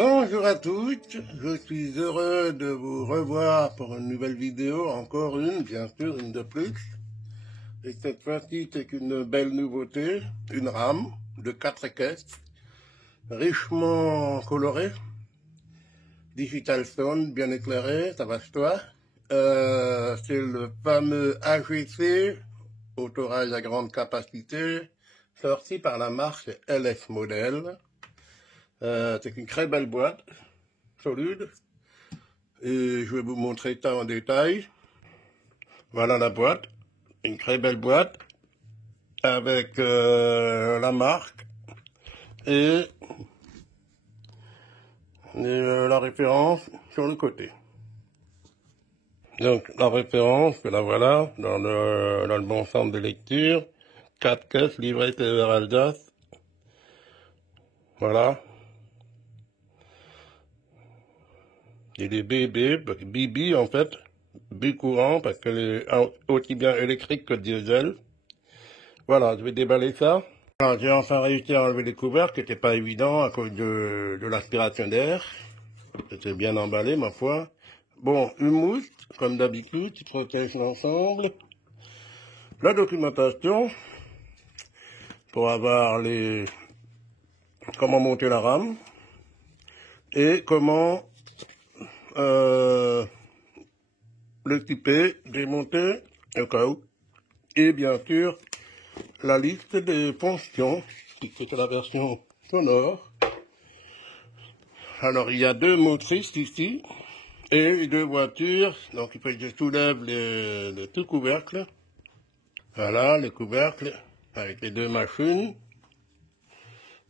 Bonjour à toutes, je suis heureux de vous revoir pour une nouvelle vidéo, encore une, bien sûr, une de plus. Et cette fois-ci, c'est une belle nouveauté, une rame de 4 caisses, richement colorée, Digital Stone, bien éclairée, ça va toi. C'est le fameux AGC, autorail à grande capacité, sorti par la marque LS Model. C'est une très belle boîte, solide. Et je vais vous montrer ça en détail. Voilà la boîte, une très belle boîte avec la marque et la référence sur le côté. Donc la référence, la voilà, dans le bon centre de lecture. 4 caisses livrées vers Alsace. Voilà. Et les BB en fait, bicourant parce qu'elle est aussi bien électrique que diesel. Voilà, je vais déballer ça. Alors, j'ai enfin réussi à enlever les couvercles, qui n'était pas évident à cause de l'aspiration d'air. C'était bien emballé, ma foi. Bon, une mousse, comme d'habitude, qui protège l'ensemble. La documentation, pour avoir comment monter la rame. Et comment l'équiper, démonter, au cas où. Et bien sûr, la liste des fonctions, qui est la version sonore. Alors, il y a 2 motrices ici, et 2 voitures. Donc, il faut que je soulève le tout couvercle. Voilà, les couvercles, avec les 2 machines.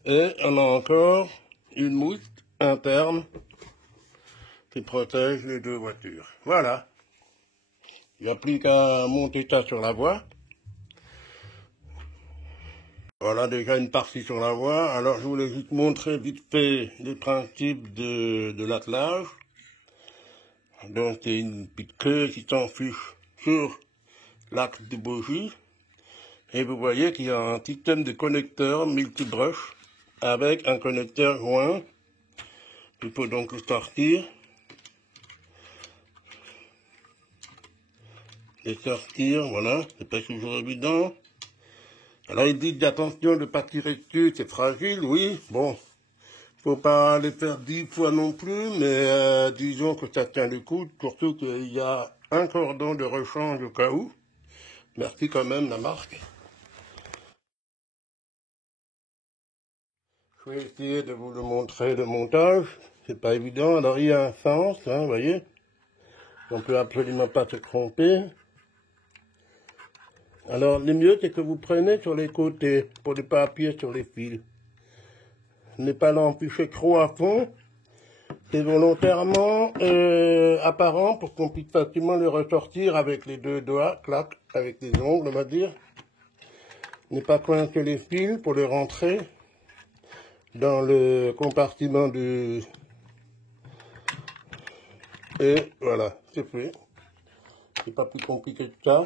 Et on a encore une mousse interne qui protège les 2 voitures. Voilà. Il n'y a plus qu'à monter ça sur la voie. Voilà déjà une partie sur la voie. Alors je voulais juste montrer vite fait le principe de l'attelage. Donc c'est une petite queue qui s'enfiche sur l'axe de bougie. Et vous voyez qu'il y a un système de connecteur multi-brush avec un connecteur joint. Il faut donc le sortir. Et sortir, voilà, c'est pas toujours évident. Alors ils disent attention de ne pas tirer dessus, c'est fragile, oui, bon. Faut pas les faire 10 fois non plus, mais disons que ça tient le coup, surtout qu'il y a un cordon de rechange au cas où. Merci quand même la marque. Je vais essayer de vous le montrer le montage, c'est pas évident. Alors il y a un sens, hein, vous voyez. On peut absolument pas se tromper. Alors le mieux c'est que vous prenez sur les côtés pour ne pas appuyer sur les fils. Ne pas l'empêcher trop à fond. C'est volontairement apparent pour qu'on puisse facilement le ressortir avec les 2 doigts, clac, avec les ongles on va dire. Ne pas coincer les fils pour les rentrer dans le compartiment du... Et voilà, c'est fait. C'est pas plus compliqué que ça.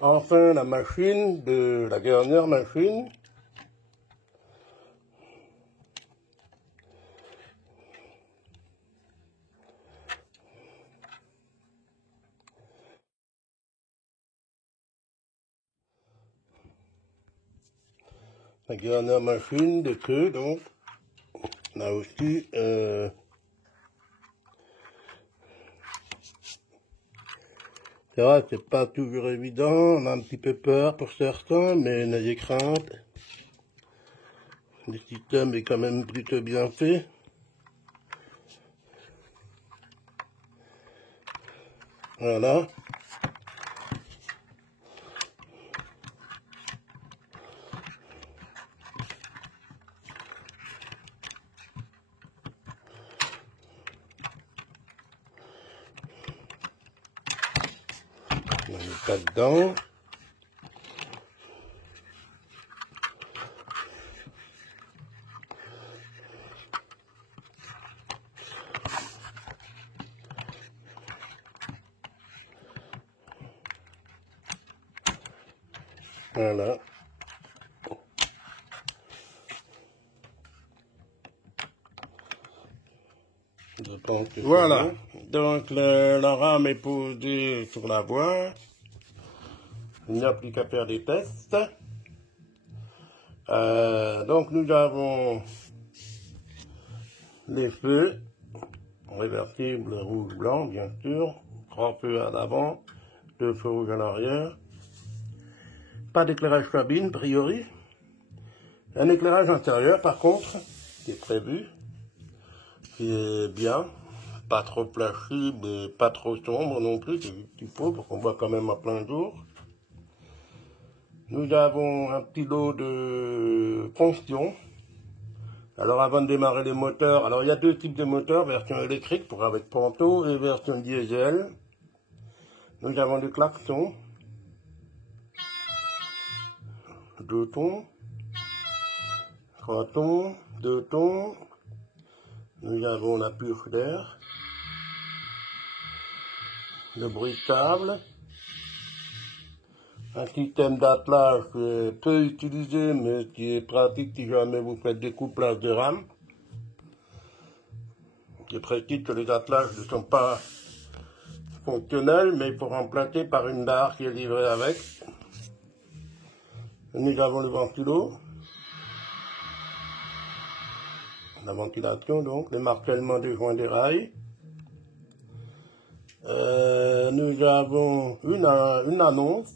Enfin, la machine, la dernière machine. La dernière machine de queue, donc. Là aussi, c'est vrai, c'est pas toujours évident, on a un petit peu peur pour certains, mais n'ayez crainte. Le système est quand même plutôt bien fait. Voilà. On met ça dedans. Voilà. Je pense que voilà. Donc la rame est posée sur la voie. Il n'y a plus qu'à faire des tests. Donc nous avons les feux réversibles rouge-blanc, bien sûr. 3 feux à l'avant, 2 feux rouges à l'arrière. Pas d'éclairage cabine, a priori. Un éclairage intérieur, par contre, qui est prévu, qui est bien. Pas trop flashy, mais pas trop sombre non plus, c'est ce qu'il faut pour qu'on voit quand même à plein jour. Nous avons un petit lot de fonctions. Alors avant de démarrer les moteurs, alors il y a 2 types de moteurs, version électrique pour avec Panto et version diesel. Nous avons le klaxon, 2 tons, 3 tons, 2 tons. Nous avons la purge d'air, le bruit stable. Un système d'attelage peu utilisé, mais qui est pratique si jamais vous faites des couplages de rames. Je précise que les attelages ne sont pas fonctionnels, mais il faut remplacer par une barre qui est livrée avec. Nous avons le ventilo, la ventilation donc, le martèlement des joints des rails. Nous avons une annonce.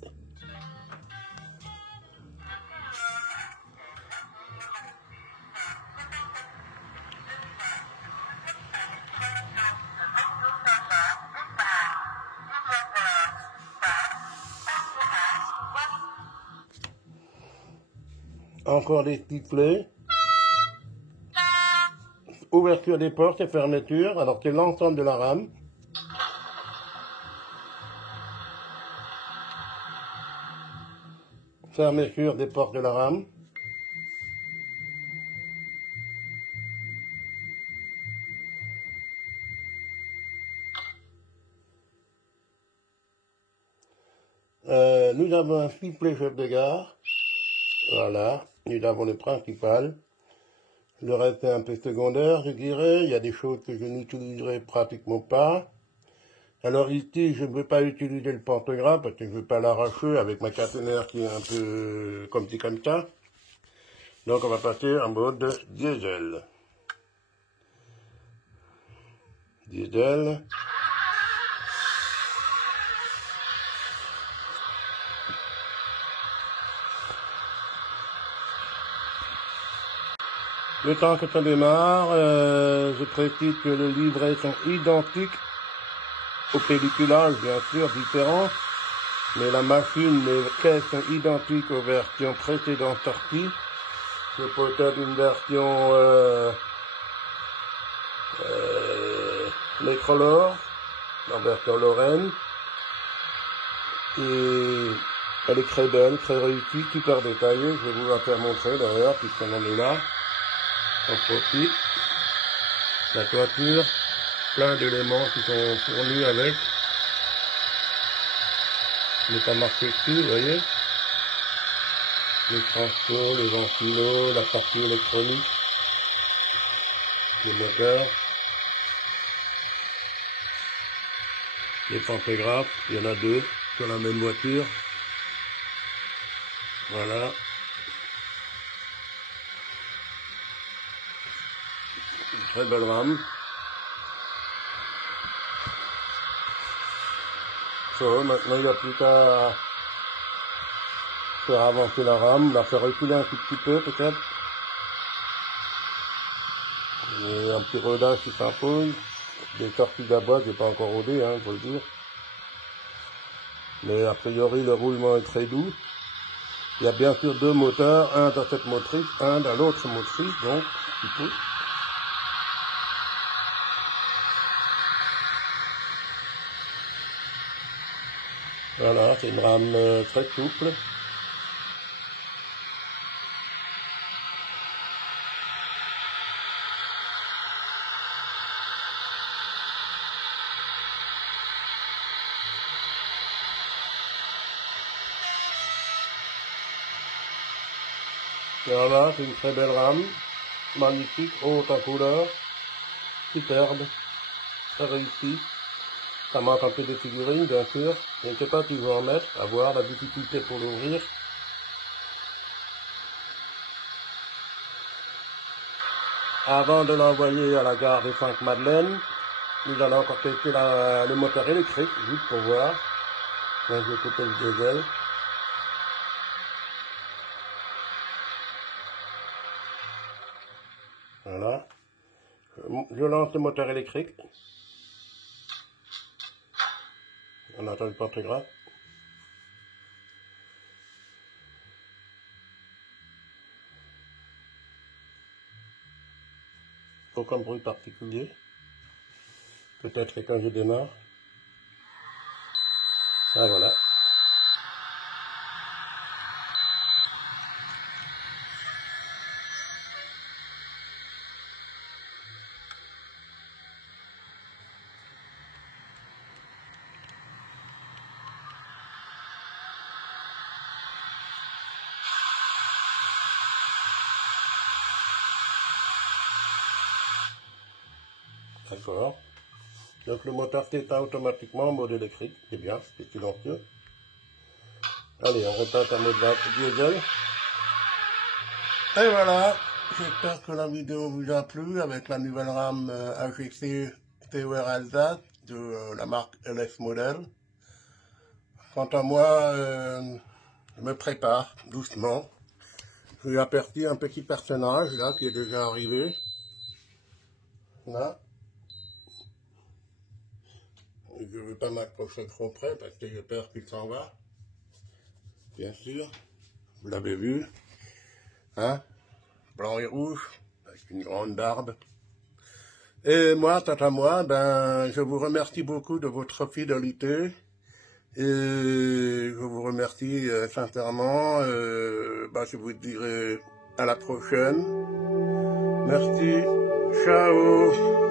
Encore des sifflets. Ouverture des portes et fermeture, alors c'est l'ensemble de la rame. Fermeture des portes de la rame. Nous avons un sifflet chef de gare. Voilà, nous avons le principal. Le reste est un peu secondaire, je dirais. Il y a des choses que je n'utiliserai pratiquement pas. Alors ici, je ne veux pas utiliser le pantographe parce que je ne veux pas l'arracher avec ma caténaire qui est un peu comme ci comme ça. Donc on va passer en mode diesel. Diesel. Le temps que ça démarre, je précise que les livrets sont identiques au pelliculage, bien sûr, différents, mais la machine, les caisses sont identiques aux versions précédentes sorties. C'est peut-être une version Necrolor, la version Lorraine, et elle est très belle, très réussie, super détaillée. Je vais vous la faire montrer d'ailleurs, puisqu'on en est là. On profite. La toiture, plein d'éléments qui sont fournis avec. Il n'est pas marqué dessus, vous voyez. Les transports, les ventilos, la partie électronique, les moteurs, les pantographes, il y en a 2 sur la même voiture. Voilà. Une très belle rame. Maintenant il n'y a plus qu'à faire avancer la rame, la faire reculer un tout petit peu peut-être. Et un petit rodage qui s'impose. Des sorties d'abois, j'ai pas encore rodé, hein, faut le dire. Mais a priori le roulement est très doux. Il y a bien sûr 2 moteurs, un dans cette motrice, un dans l'autre motrice, donc qui pousse. Voilà, c'est une rame très souple. Voilà, c'est une très belle rame, magnifique, haute en couleur, superbe, très réussi. Ça manque un peu de figurines, bien sûr. Je ne sais pas si je vais en mettre, à voir la difficulté pour l'ouvrir. Avant de l'envoyer à la gare de Sainte-Madeleine, nous allons encore tester le moteur électrique, juste pour voir. Donc, je vais couper le diesel. Voilà. Je lance le moteur électrique. On attend le pantographe. Aucun bruit particulier. Peut-être que quand je démarre. Ah voilà. D'accord. Donc le moteur s'éteint automatiquement en mode électrique. C'est bien, c'est silencieux. Allez, on répète en mode diesel. Et voilà. J'espère que la vidéo vous a plu avec la nouvelle rame AGC TOR Alsace de la marque LS Model. Quant à moi, je me prépare doucement. J'ai aperçu un petit personnage là qui est déjà arrivé. Là. Je ne vais pas m'approcher trop près parce que j'ai peur qu'il s'en va. Bien sûr. Vous l'avez vu. Hein? Blanc et rouge. Avec une grande barbe. Et moi, quant à moi, ben, je vous remercie beaucoup de votre fidélité. Et je vous remercie sincèrement. Ben, je vous dirai à la prochaine. Merci. Ciao.